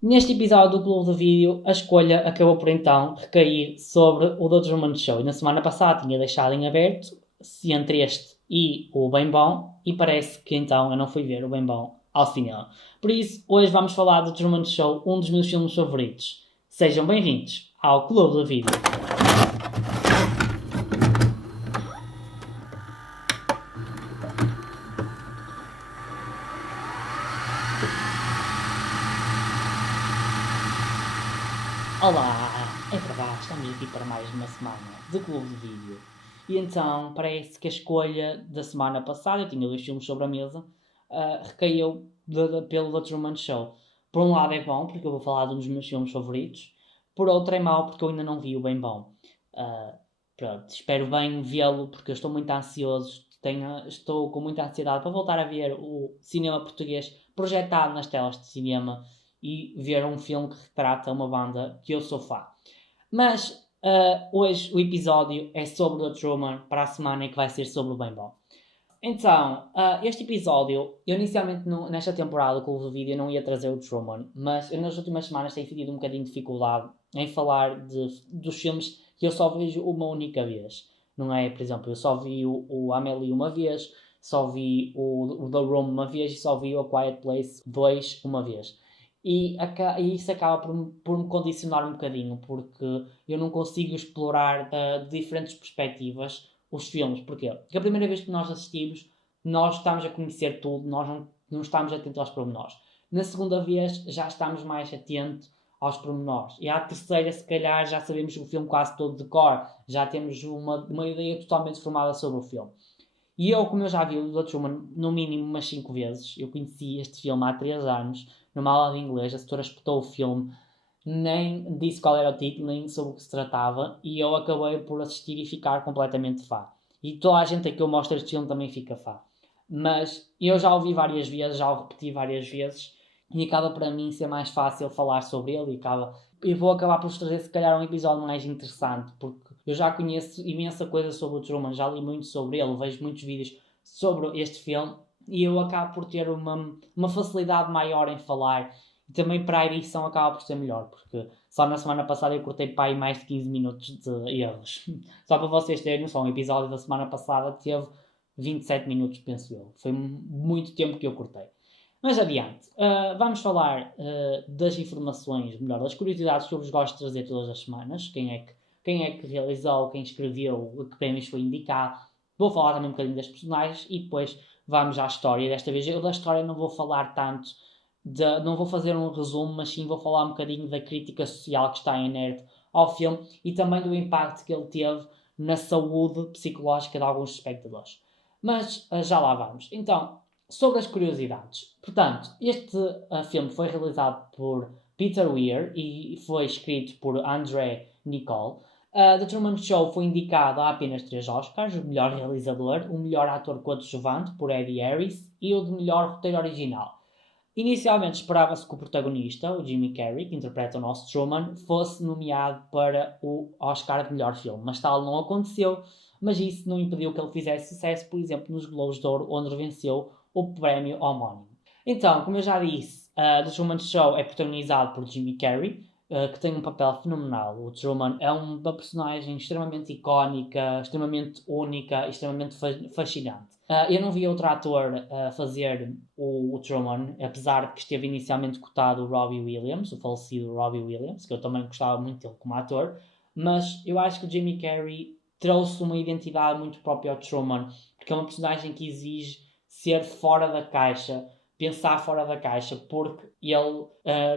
Neste episódio do Clube do Vídeo, a escolha acabou por então recair sobre o The Truman Show. E na semana passada tinha deixado em aberto se entre este e o Bem Bom, e parece que então eu não fui ver o Bem Bom ao cinema. Por isso, hoje vamos falar do Truman Show, um dos meus filmes favoritos. Sejam bem-vindos ao Clube do Vídeo. Olá, é verdade, estamos aqui para mais uma semana de Clube de Vídeo. E então, parece que a escolha da semana passada, eu tinha dois filmes sobre a mesa, recaiu pelo The Truman Show. Por um lado é bom, porque eu vou falar de um dos meus filmes favoritos. Por outro é mau, porque eu ainda não vi o bem bom. Uh, Pronto, espero bem vê-lo, porque eu estou muito ansioso. Estou com muita ansiedade para voltar a ver o cinema português projetado nas telas de cinema e ver um filme que retrata uma banda que eu sou fã. Mas hoje o episódio é sobre o The Truman, para a semana é que vai ser sobre o Bem Bom. Então, este episódio, eu inicialmente nesta temporada com o vídeo não ia trazer o Truman, mas eu nas últimas semanas tenho sentido um bocadinho de dificuldade em falar dos filmes que eu só vejo uma única vez. Não é, por exemplo, eu só vi o Amélie uma vez, só vi o The Room uma vez e só vi o A Quiet Place 2 uma vez. E isso acaba por me condicionar um bocadinho, porque eu não consigo explorar de diferentes perspectivas os filmes. Porquê? Porque a primeira vez que nós assistimos, nós estamos a conhecer tudo, nós não estamos atentos aos pormenores. Na segunda vez, já estamos mais atentos aos pormenores. E à terceira, se calhar, já sabemos o filme quase todo de cor, já temos uma ideia totalmente formada sobre o filme. E eu, como eu já vi o The Truman no mínimo umas 5 vezes, eu conheci este filme há 3 anos, numa aula de inglês, a setora espetou o filme, nem disse qual era o título, nem sobre o que se tratava, e eu acabei por assistir e ficar completamente fã. E toda a gente a que eu mostro este filme também fica fã. Mas eu já o vi várias vezes, já o repeti várias vezes, e acaba para mim ser mais fácil falar sobre ele, e vou acabar por trazer se calhar um episódio mais interessante, porque eu já conheço imensa coisa sobre o Truman, já li muito sobre ele, vejo muitos vídeos sobre este filme, e eu acabo por ter uma facilidade maior em falar. E também para a edição acaba por ser melhor, porque só na semana passada eu cortei para aí mais de 15 minutos de erros. Só para vocês terem noção, o episódio da semana passada teve 27 minutos, penso eu. Foi muito tempo que eu cortei. Mas adiante, vamos falar das informações, melhor, das curiosidades que eu vos gosto de trazer todas as semanas. Quem é que realizou, quem escreveu, que prémios foi indicado. Vou falar também um bocadinho das personagens e depois vamos à história. Desta vez eu da história não vou falar tanto, não vou fazer um resumo, mas sim vou falar um bocadinho da crítica social que está em Nerd ao filme e também do impacto que ele teve na saúde psicológica de alguns espectadores. Mas já lá vamos. Então, sobre as curiosidades. Portanto, este filme foi realizado por Peter Weir e foi escrito por André Nicole. The Truman Show foi indicado a apenas 3 Oscars: o melhor realizador, o melhor ator coadjuvante por Eddie Harris e o de melhor roteiro original. Inicialmente esperava-se que o protagonista, o Jimmy Carrey, que interpreta o nosso Truman, fosse nomeado para o Oscar de melhor filme, mas tal não aconteceu, mas isso não impediu que ele fizesse sucesso, por exemplo, nos Globos de Ouro, onde venceu o prémio homónimo. Então, como eu já disse, The Truman Show é protagonizado por Jimmy Carrey, que tem um papel fenomenal. O Truman é uma personagem extremamente icónica, extremamente única, extremamente fascinante. Eu não vi outro ator fazer o Truman, apesar de que esteve inicialmente cotado o Robbie Williams, o falecido Robbie Williams, que eu também gostava muito dele como ator, mas eu acho que o Jimmy Carrey trouxe uma identidade muito própria ao Truman, porque é uma personagem que exige ser fora da caixa, pensar fora da caixa, porque ele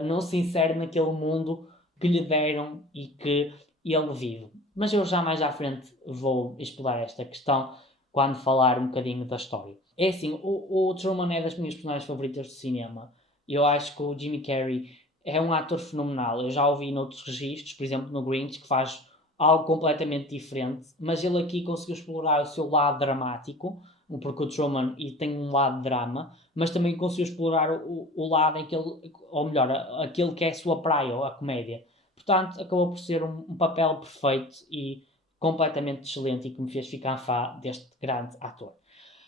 não se insere naquele mundo que lhe deram e que ele vive. Mas eu já mais à frente vou explorar esta questão quando falar um bocadinho da história. É assim, o Truman é das minhas personagens favoritas do cinema. Eu acho que o Jimmy Carrey é um ator fenomenal. Eu já o vi noutros registros, por exemplo no Grinch, que faz algo completamente diferente, mas ele aqui conseguiu explorar o seu lado dramático, porque o Truman tem um lado de drama, mas também conseguiu explorar o lado em que ele, ou melhor, aquele que é a sua praia, a comédia. Portanto, acabou por ser um papel perfeito e completamente excelente e que me fez ficar fã deste grande ator.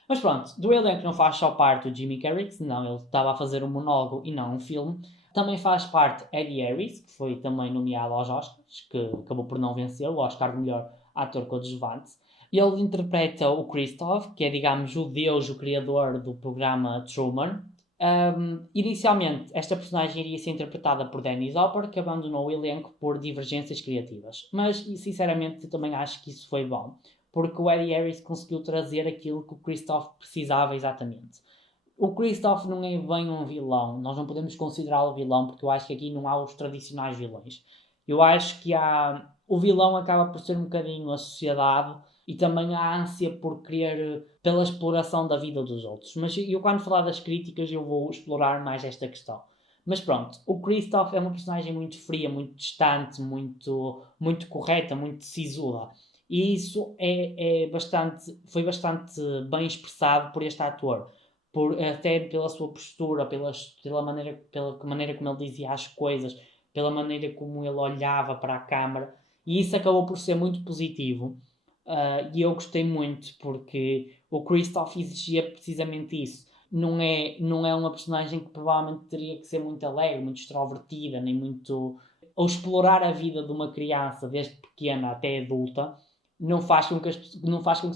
Mas pronto, do elenco não faz só parte o Jimmy Carrey, senão ele estava a fazer um monólogo e não um filme. Também faz parte Eddie Harris, que foi também nomeado aos Oscars, que acabou por não vencer o Oscar de melhor ator coadjuvante. Ele interpreta o Christoph, que é, digamos, o deus, o criador do programa Truman. Inicialmente, esta personagem iria ser interpretada por Dennis Hopper, que abandonou o elenco por divergências criativas. Mas, sinceramente, eu também acho que isso foi bom, porque o Eddie Harris conseguiu trazer aquilo que o Christoph precisava exatamente. O Christoph não é bem um vilão, nós não podemos considerá-lo vilão, porque eu acho que aqui não há os tradicionais vilões. Eu acho que o vilão acaba por ser um bocadinho a sociedade e também a ânsia por querer, pela exploração da vida dos outros. Mas eu, quando falar das críticas, eu vou explorar mais esta questão. Mas pronto, o Christoph é uma personagem muito fria, muito distante, muito correta, muito sisuda. E isso foi bastante bem expressado por este ator. Até pela sua postura, pela maneira como ele dizia as coisas, pela maneira como ele olhava para a câmara. E isso acabou por ser muito positivo. E eu gostei muito porque o Christoph exigia precisamente isso. Não é uma personagem que provavelmente teria que ser muito alegre, muito extrovertida, nem muito. Ou explorar a vida de uma criança desde pequena até adulta, não faz com que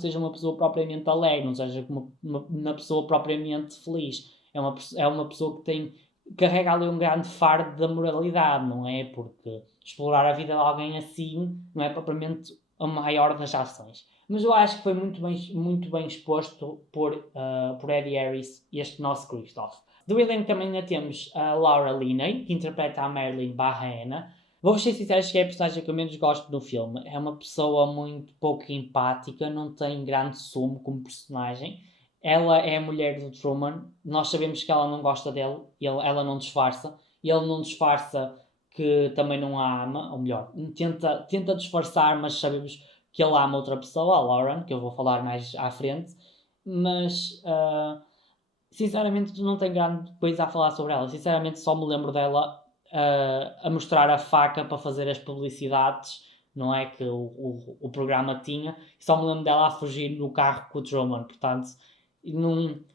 seja uma pessoa propriamente alegre, não seja uma pessoa propriamente feliz. É uma pessoa que carrega ali um grande fardo da moralidade, não é? Porque explorar a vida de alguém assim não é propriamente a maior das ações. Mas eu acho que foi muito bem exposto por Eddie Harris, este nosso Christoph. Do elenco também ainda temos a Laura Linney, que interpreta a Marilyn Barrena. Vou ser sincero, acho que é a personagem que eu menos gosto do filme. É uma pessoa muito pouco empática, não tem grande sumo como personagem. Ela é a mulher do Truman. Nós sabemos que ela não gosta dele, ela não disfarça. E ele não disfarça que também não a ama, ou melhor, tenta disfarçar, mas sabemos que ele ama outra pessoa, a Lauren, que eu vou falar mais à frente. Mas, sinceramente, não tenho grande coisa a falar sobre ela. Sinceramente, só me lembro dela a mostrar a faca para fazer as publicidades, não é? Que o programa tinha. Só me lembro dela a fugir no carro com o Truman. Portanto,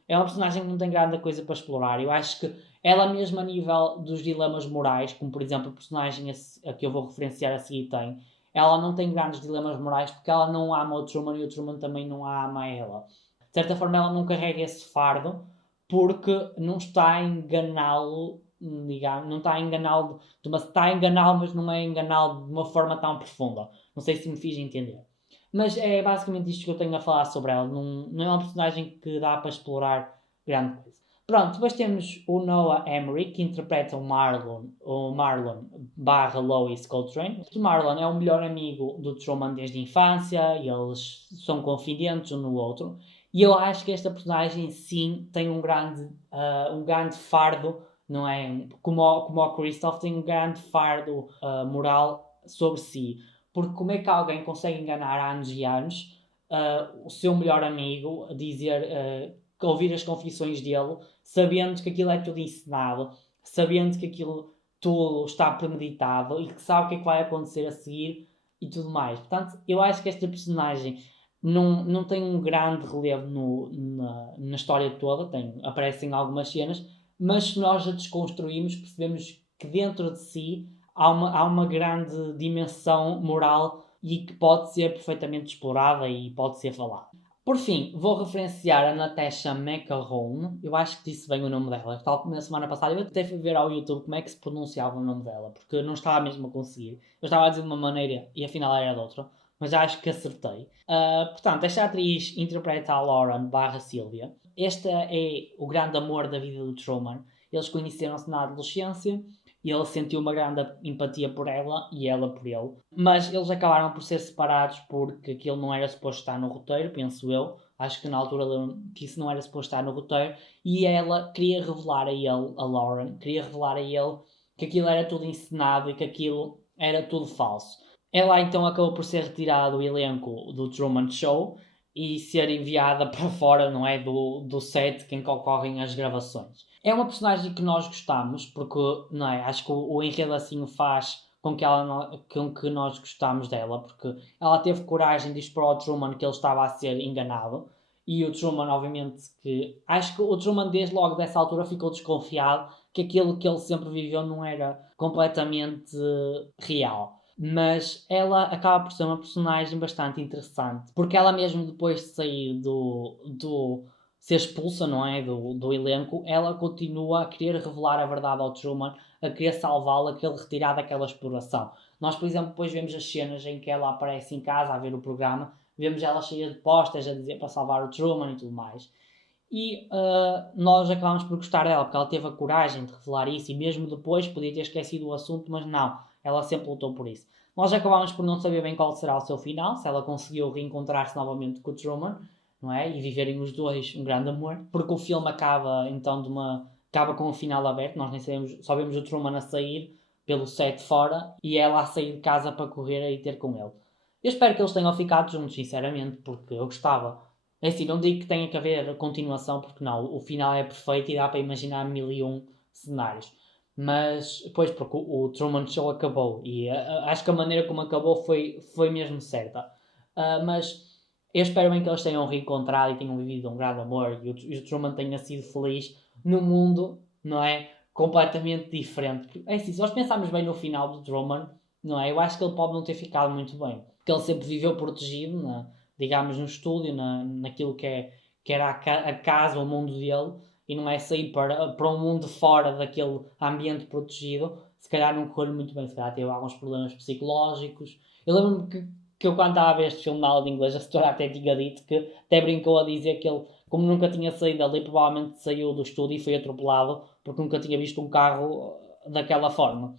é uma personagem que não tem grande coisa para explorar. Eu acho que ela mesmo a nível dos dilemas morais, como por exemplo a personagem a que eu vou referenciar a seguir tem, ela não tem grandes dilemas morais porque ela não ama o Truman e o Truman também não a ama a ela. De certa forma ela não carrega esse fardo porque não está a enganá-lo, digamos, não está a enganá-lo, está a enganá-lo, mas não é enganá-lo de uma forma tão profunda. Não sei se me fiz entender. Mas é basicamente isto que eu tenho a falar sobre ela. Não é uma personagem que dá para explorar grande coisa. Pronto, depois temos o Noah Emmerich, que interpreta o Marlon barra Lois Coltrane. O Marlon é o melhor amigo do Truman desde a infância, e eles são confidentes um no outro. E eu acho que esta personagem, sim, tem um grande fardo, não é? Como o Christoph tem um grande fardo moral sobre si. Porque como é que alguém consegue enganar há anos e anos o seu melhor amigo, ouvir as confissões dele, sabendo que aquilo é tudo encenado, sabendo que aquilo tudo está premeditado e que sabe o que é que vai acontecer a seguir e tudo mais. Portanto, eu acho que esta personagem não tem um grande relevo na história toda, aparece em algumas cenas, mas se nós a desconstruímos, percebemos que dentro de si há uma grande dimensão moral e que pode ser perfeitamente explorada e pode ser falada. Por fim, vou referenciar a Natasha McElhone. Eu acho que disse bem o nome dela. Tal como na semana passada, eu até fui ver ao YouTube como é que se pronunciava o nome dela, porque eu não estava mesmo a conseguir. Eu estava a dizer de uma maneira e afinal era de outra, mas acho que acertei. Portanto, esta atriz interpreta a Lauren barra Sylvia. Este é o grande amor da vida do Truman. Eles conheceram-se na adolescência e ele sentiu uma grande empatia por ela e ela por ele. Mas eles acabaram por ser separados porque aquilo não era suposto estar no roteiro, penso eu. Acho que na altura que isso não era suposto estar no roteiro. E ela queria revelar a ele, a Lauren, queria revelar a ele que aquilo era tudo encenado e que aquilo era tudo falso. Ela então acabou por ser retirada do elenco do Truman Show e ser enviada para fora, não é, do set em que ocorrem as gravações. É uma personagem que nós gostamos, porque, não é, acho que o enredo assim faz com que nós gostamos dela, porque ela teve coragem de expor ao Truman que ele estava a ser enganado, e o Truman, obviamente, acho que o Truman desde logo dessa altura ficou desconfiado que aquilo que ele sempre viveu não era completamente real. Mas ela acaba por ser uma personagem bastante interessante, porque ela mesmo depois de sair do ser expulsa, não é, do elenco, ela continua a querer revelar a verdade ao Truman, a querer salvá-lo, a querer retirar daquela exploração. Nós, por exemplo, depois vemos as cenas em que ela aparece em casa a ver o programa, vemos ela cheia de postas a dizer para salvar o Truman e tudo mais. E nós acabamos por gostar dela, porque ela teve a coragem de revelar isso, e mesmo depois podia ter esquecido o assunto, mas não, ela sempre lutou por isso. Nós acabámos por não saber bem qual será o seu final, se ela conseguiu reencontrar-se novamente com o Truman, não é? E viverem os dois um grande amor, porque o filme acaba então acaba com o final aberto, nós nem sabemos, só vemos o Truman a sair pelo set fora e ela a sair de casa para correr e ter com ele. Eu espero que eles tenham ficado juntos, sinceramente, porque eu gostava. É assim, não digo que tenha que haver continuação, porque não, o final é perfeito e dá para imaginar 1001 cenários. Mas, pois, porque o Truman Show acabou e acho que a maneira como acabou foi mesmo certa. Mas eu espero bem que eles tenham reencontrado e tenham vivido um grande amor e o Truman tenha sido feliz num mundo, não é? Completamente diferente. É assim, se nós pensarmos bem no final do Truman, não é? Eu acho que ele pode não ter ficado muito bem. Porque ele sempre viveu protegido, digamos, no estúdio, naquilo que era a casa, o mundo dele, e não é sair para um mundo fora daquele ambiente protegido. Se calhar não correu muito bem, se calhar teve alguns problemas psicológicos. Eu lembro-me que eu, quando estava a ver este filme na aula de inglês, a setora até tinha dito que até brincou a dizer que ele, como nunca tinha saído ali, provavelmente saiu do estúdio e foi atropelado porque nunca tinha visto um carro daquela forma.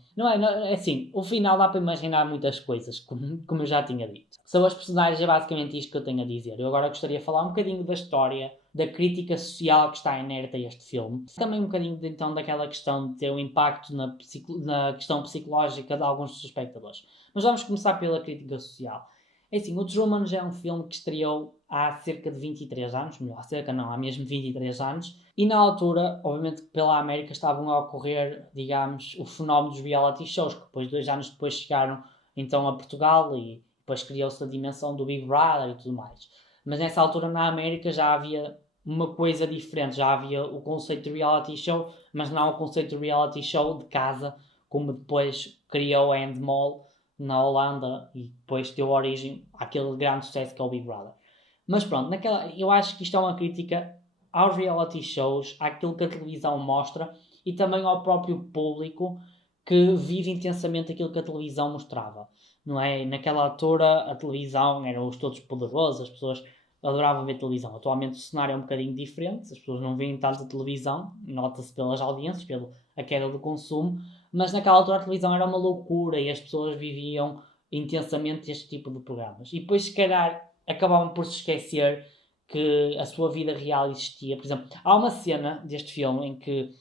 É assim, o final dá para imaginar muitas coisas, como eu já tinha dito. Sobre as personagens é basicamente isto que eu tenho a dizer. Eu agora gostaria de falar um bocadinho da história, da crítica social que está inerte a este filme. Também um bocadinho então daquela questão de ter um impacto na questão psicológica de alguns dos espectadores. Mas vamos começar pela crítica social. É assim, o Truman já é um filme que estreou há cerca de 23 anos, melhor, cerca não, há mesmo 23 anos, e na altura, obviamente pela América estavam a ocorrer, digamos, o fenómeno dos reality shows, que depois, 2 anos depois, chegaram então a Portugal e depois criou-se a dimensão do Big Brother e tudo mais. Mas nessa altura na América já havia uma coisa diferente, já havia o conceito de reality show, mas não o conceito de reality show de casa, como depois criou a Endemol na Holanda e depois deu origem àquele grande sucesso que é o Big Brother. Mas pronto, eu acho que isto é uma crítica aos reality shows, àquilo que a televisão mostra e também ao próprio público que vive intensamente aquilo que a televisão mostrava. Não é? Naquela altura a televisão eram os todos poderosos, as pessoas adoravam ver televisão. Atualmente o cenário é um bocadinho diferente, as pessoas não veem tanta televisão, nota-se pelas audiências, pela queda do consumo, mas naquela altura a televisão era uma loucura e as pessoas viviam intensamente este tipo de programas. E depois, se calhar, acabavam por se esquecer que a sua vida real existia. Por exemplo, há uma cena deste filme em que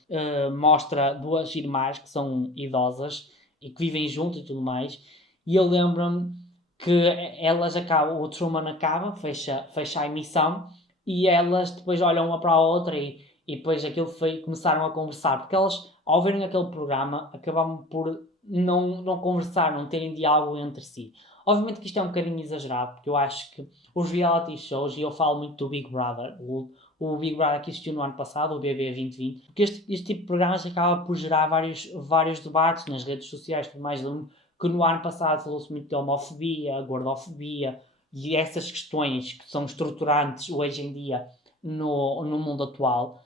mostra duas irmãs que são idosas e que vivem juntas e tudo mais, e eu lembro-me que elas acabam, o Truman acaba, fecha a emissão, e elas depois olham uma para a outra e depois aquilo começaram a conversar, porque elas, ao verem aquele programa, acabavam por não conversar, não terem diálogo entre si. Obviamente que isto é um bocadinho exagerado, porque eu acho que os reality shows, e eu falo muito do Big Brother, o Big Brother que existiu no ano passado, o BB 2020, porque este tipo de programas acaba por gerar vários debates nas redes sociais, por mais que no ano passado falou-se muito de homofobia, gordofobia, e essas questões que são estruturantes hoje em dia no mundo atual.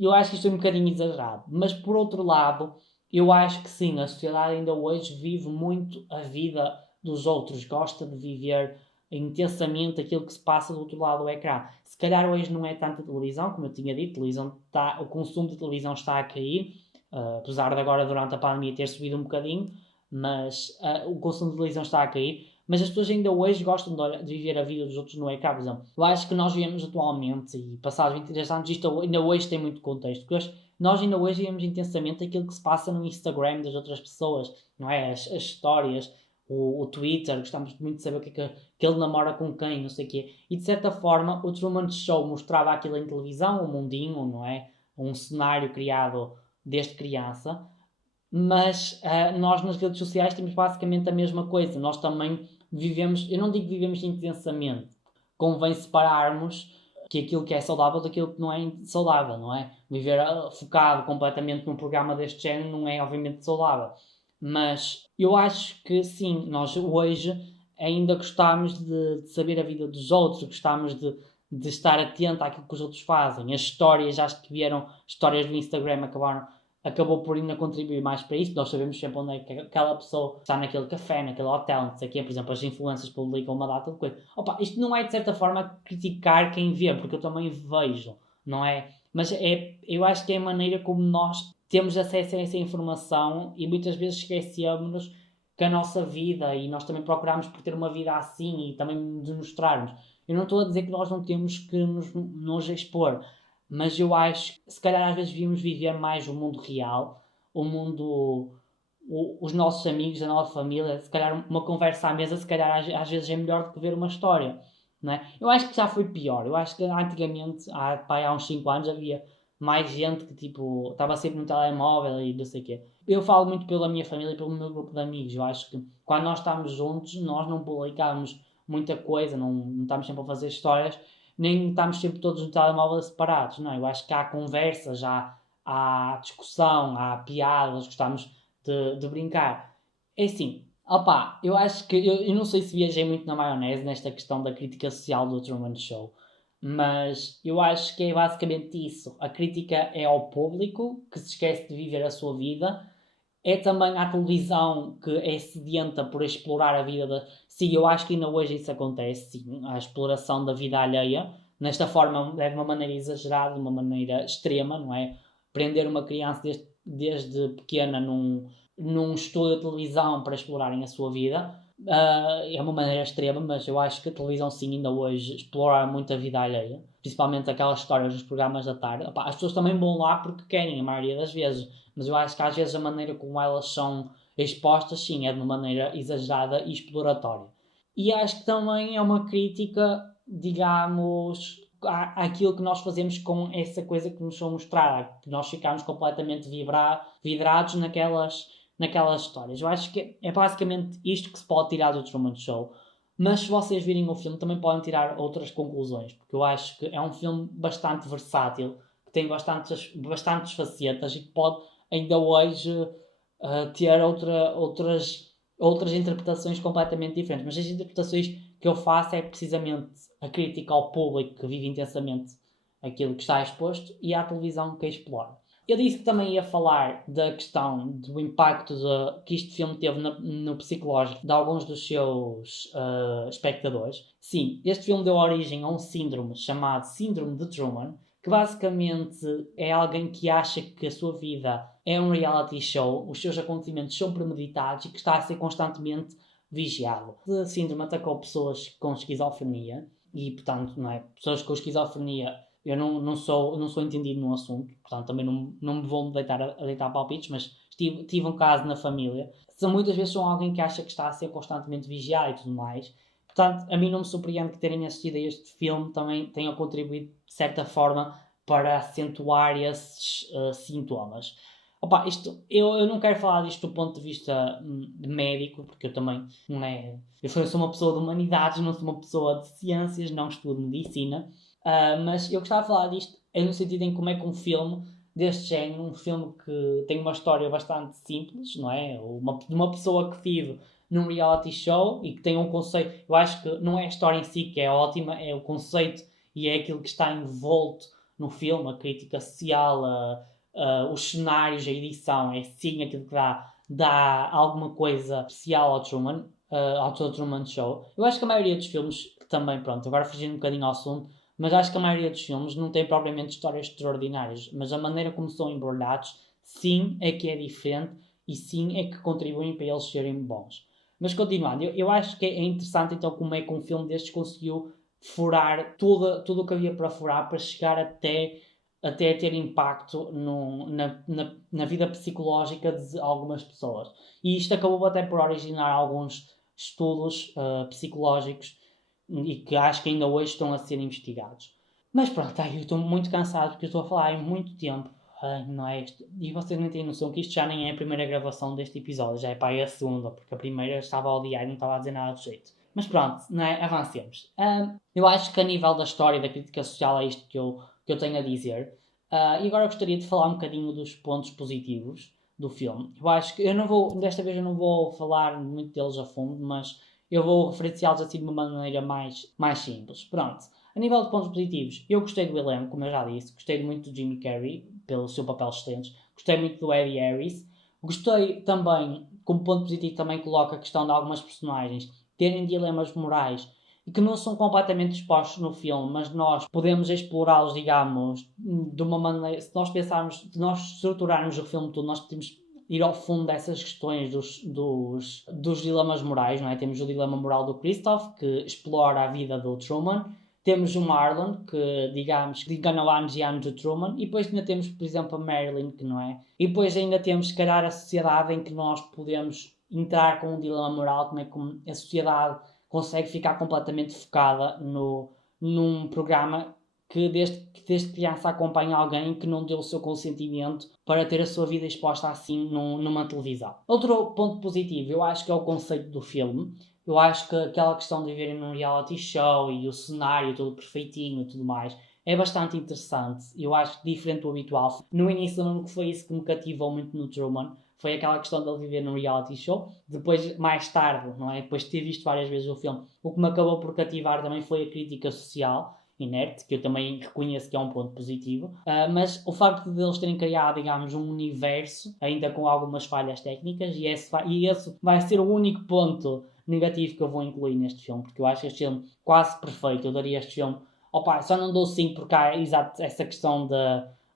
Eu acho que isto é um bocadinho exagerado, mas por outro lado, eu acho que sim, a sociedade ainda hoje vive muito a vida dos outros, gosta de viver intensamente aquilo que se passa do outro lado do ecrã. Se calhar hoje não é tanta televisão, como eu tinha dito, o consumo de televisão está a cair, apesar de agora durante a pandemia ter subido um bocadinho, mas o consumo de televisão está a cair. Mas as pessoas ainda hoje gostam de viver a vida dos outros no ecrã, por exemplo. Eu acho que nós vivemos atualmente, e passados 23 anos, isto ainda hoje tem muito contexto, porque nós ainda hoje vivemos intensamente aquilo que se passa no Instagram das outras pessoas, não é? As histórias, o Twitter, gostamos muito de saber o que ele namora com quem, não sei o quê. E de certa forma, o Truman Show mostrava aquilo em televisão, um mundinho, não é? Um cenário criado desde criança. Mas nós nas redes sociais temos basicamente a mesma coisa. Nós também vivemos, eu não digo que vivemos intensamente, convém separarmos que aquilo que é saudável daquilo que não é saudável, não é? Viver focado completamente num programa deste género não é obviamente saudável. Mas eu acho que sim, nós hoje ainda gostamos de saber a vida dos outros, gostamos de estar atento àquilo que os outros fazem. As histórias, acho que vieram, histórias do Instagram acabou por ainda contribuir mais para isso. Nós sabemos sempre onde é que aquela pessoa está naquele café, naquele hotel, não sei o quê. Por exemplo, as influências publicam uma data de coisa. Opa, isto não é de certa forma criticar quem vê, porque eu também vejo, não é? Mas eu acho que é a maneira como nós temos acesso a essa informação e muitas vezes esquecemos que a nossa vida, e nós também procuramos por ter uma vida assim e também nos mostrarmos. Eu não estou a dizer que nós não temos que nos expor, mas eu acho que se calhar às vezes devíamos viver mais o mundo real, o mundo, os nossos amigos, a nossa família. Se calhar uma conversa à mesa, se calhar às vezes é melhor do que ver uma história, não é? Eu acho que já foi pior. Eu acho que antigamente, há uns 5 anos, havia mais gente que tipo estava sempre no telemóvel e não sei o quê. Eu falo muito pela minha família e pelo meu grupo de amigos. Eu acho que quando nós estamos juntos, nós não publicamos muita coisa, não estamos sempre a fazer histórias, nem estamos sempre todos no telemóvel separados, não. Eu acho que há conversas, há discussão, há piadas, gostamos de brincar. É assim, opá, eu acho que, eu não sei se viajei muito na maionese nesta questão da crítica social do Truman Show, mas eu acho que é basicamente isso. A crítica é ao público que se esquece de viver a sua vida, é também à televisão que é sedenta por explorar a vida da... Sim, eu acho que ainda hoje isso acontece, sim, a exploração da vida alheia, nesta forma é de uma maneira exagerada, de uma maneira extrema, não é? Prender uma criança desde pequena num estúdio de televisão para explorarem a sua vida, é uma maneira extrema, mas eu acho que a televisão sim ainda hoje explora muito a vida alheia, principalmente aquelas histórias dos programas da tarde. Opa, as pessoas também vão lá porque querem, a maioria das vezes, mas eu acho que às vezes a maneira como elas são expostas, sim, é de uma maneira exagerada e exploratória. E acho que também é uma crítica, digamos, àquilo que nós fazemos com essa coisa que nos são mostrada, que nós ficamos completamente vidrados naquelas histórias. Eu acho que é basicamente isto que se pode tirar do Truman Show. Mas se vocês virem o filme também podem tirar outras conclusões, porque eu acho que é um filme bastante versátil, que tem bastantes facetas e que pode ainda hoje ter outras interpretações completamente diferentes. Mas as interpretações que eu faço é precisamente a crítica ao público que vive intensamente aquilo que está exposto e à televisão que explora. Eu disse que também ia falar da questão do impacto que este filme teve no psicológico de alguns dos seus espectadores. Sim, este filme deu origem a um síndrome chamado Síndrome de Truman, que basicamente é alguém que acha que a sua vida é um reality show, os seus acontecimentos são premeditados e que está a ser constantemente vigiado. O síndrome atacou pessoas com esquizofrenia e, portanto, não é? Pessoas com esquizofrenia, eu não sou entendido no assunto, portanto, também não me vou deitar palpites, mas tive um caso na família. Muitas vezes são alguém que acha que está a ser constantemente vigiado e tudo mais. Portanto, a mim não me surpreende que terem assistido a este filme também tenham contribuído, de certa forma, para acentuar esses sintomas. Opa, eu não quero falar disto do ponto de vista médico, porque eu também não é. Eu sou uma pessoa de humanidades, não sou uma pessoa de ciências, não estudo medicina, mas eu gostava de falar disto no sentido em como é que um filme deste género, um filme que tem uma história bastante simples, não é? Uma pessoa que vive num reality show e que tem um conceito. Eu acho que não é a história em si que é ótima, é o conceito e é aquilo que está envolto no filme, a crítica social, os cenários, a edição, é sim aquilo que dá alguma coisa especial ao Truman Show. Eu acho que a maioria dos filmes, que também, pronto, agora fugindo um bocadinho ao assunto, mas acho que a maioria dos filmes não tem propriamente histórias extraordinárias, mas a maneira como são embrulhados, sim, é que é diferente e sim é que contribuem para eles serem bons. Mas continuando, eu acho que é interessante então como é que um filme destes conseguiu furar tudo o que havia para furar para chegar até ter impacto na vida psicológica de algumas pessoas. E isto acabou até por originar alguns estudos psicológicos e que acho que ainda hoje estão a ser investigados. Mas pronto, eu estou muito cansado porque eu estou a falar há muito tempo. Não é isto. E vocês não têm noção que isto já nem é a primeira gravação deste episódio, já é para aí a segunda, porque a primeira estava a odiar e não estava a dizer nada do jeito. Mas pronto, não é? Avancemos. Eu acho que a nível da história e da crítica social é isto que eu tenho a dizer. E agora gostaria de falar um bocadinho dos pontos positivos do filme. Eu acho que eu não vou, desta vez eu não vou falar muito deles a fundo, mas eu vou referenciá-los assim de uma maneira mais simples. Pronto. A nível de pontos positivos, eu gostei do elenco, como eu já disse. Gostei muito do Jimmy Carrey, pelo seu papel excelente. Gostei muito do Eddie Harris. Gostei também, como ponto positivo, também coloco a questão de algumas personagens terem dilemas morais e que não são completamente expostos no filme, mas nós podemos explorá-los, digamos, de uma maneira. Se nós pensarmos, se nós estruturarmos o filme todo, nós podemos ir ao fundo dessas questões dos dilemas morais, não é? Temos o dilema moral do Christoph, que explora a vida do Truman. Temos o Marlon, que, digamos, que engana anos e anos do Truman. E depois ainda temos, por exemplo, a Marilyn, que não é? E depois ainda temos, se calhar, a sociedade em que nós podemos entrar com um dilema moral, como é que a sociedade consegue ficar completamente focada num programa que desde criança acompanha alguém que não deu o seu consentimento para ter a sua vida exposta assim numa televisão. Outro ponto positivo, eu acho que é o conceito do filme. Eu acho que aquela questão de viverem num reality show e o cenário todo perfeitinho e tudo mais é bastante interessante. Eu acho que diferente do habitual. No início eu lembro que foi isso que me cativou muito no Truman. Foi aquela questão de ele viver num reality show. Depois, mais tarde, não é? Depois de ter visto várias vezes o filme, o que me acabou por cativar também foi a crítica social inerte, que eu também reconheço que é um ponto positivo, mas o facto de eles terem criado, digamos, um universo, ainda com algumas falhas técnicas, e esse vai ser o único ponto negativo que eu vou incluir neste filme, porque eu acho este filme quase perfeito. Eu daria este filme, opa, só não dou 5 porque há exato essa questão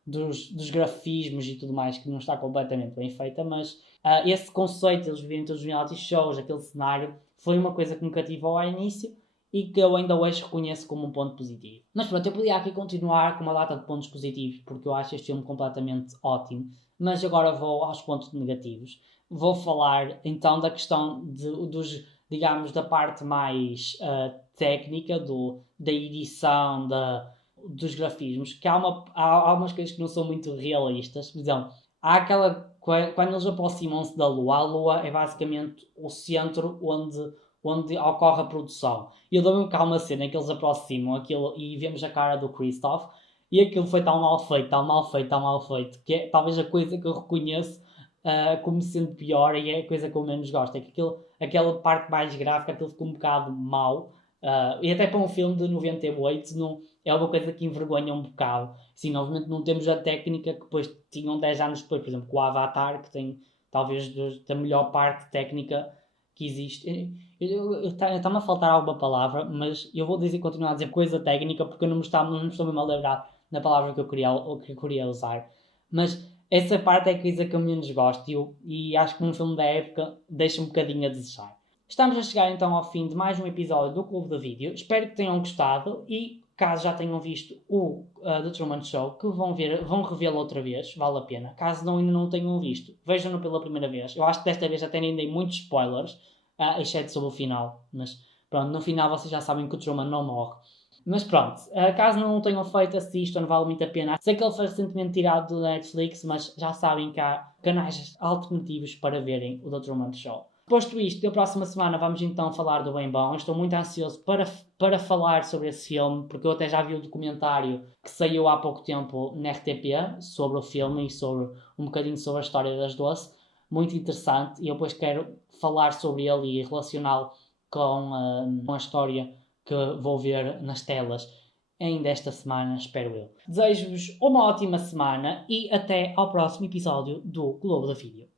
dos grafismos e tudo mais que não está completamente bem feita, mas esse conceito, eles viverem todos os reality shows, aquele cenário, foi uma coisa que me cativou ao início e que eu ainda hoje reconheço como um ponto positivo. Mas pronto, eu podia aqui continuar com uma data de pontos positivos, porque eu acho este filme completamente ótimo, mas agora vou aos pontos negativos. Vou falar então da questão dos, digamos, da parte mais técnica, da edição, dos grafismos, que há algumas coisas que não são muito realistas. Por exemplo, há aquela, quando eles aproximam-se da Lua, a Lua é basicamente o centro onde ocorre a produção. E eu dou-me cá uma cena em que eles aproximam aquilo e vemos a cara do Christoph e aquilo foi tão mal feito, tão mal feito, tão mal feito, que é talvez a coisa que eu reconheço como sendo pior e é a coisa que eu menos gosto. É que aquela parte mais gráfica, aquilo ficou um bocado mau. E até para um filme de 98 não, é uma coisa que envergonha um bocado. Sim, obviamente não temos a técnica que depois tinham 10 anos depois, por exemplo, com o Avatar, que tem talvez a melhor parte técnica que existe. Está-me a faltar alguma palavra, mas eu vou dizer, continuar a dizer coisa técnica porque eu não me estou mesmo a lembrar da palavra que eu queria usar. Mas essa parte é a coisa que eu menos gosto e acho que um filme da época deixa um bocadinho a desejar. Estamos a chegar então ao fim de mais um episódio do Clube do Vídeo. Espero que tenham gostado e caso já tenham visto o The Truman Show, que vão revê-lo outra vez, vale a pena. Caso ainda não tenham visto, vejam-no pela primeira vez. Eu acho que desta vez até nem dei muitos spoilers, exceto sobre o final. Mas pronto, no final vocês já sabem que o Truman não morre. Mas pronto, caso não o tenham feito, assistam, vale muito a pena. Sei que ele foi recentemente tirado do Netflix, mas já sabem que há canais alternativos para verem o The Truman Show. Posto isto, na próxima semana vamos então falar do Bem Bom. Estou muito ansioso para falar sobre esse filme, porque eu até já vi o documentário que saiu há pouco tempo na RTP sobre o filme e sobre um bocadinho sobre a história das Doce. Muito interessante, e eu depois quero falar sobre ele e relacioná-lo com a história que vou ver nas telas ainda esta semana, espero eu. Desejo-vos uma ótima semana e até ao próximo episódio do Globo da Vídeo.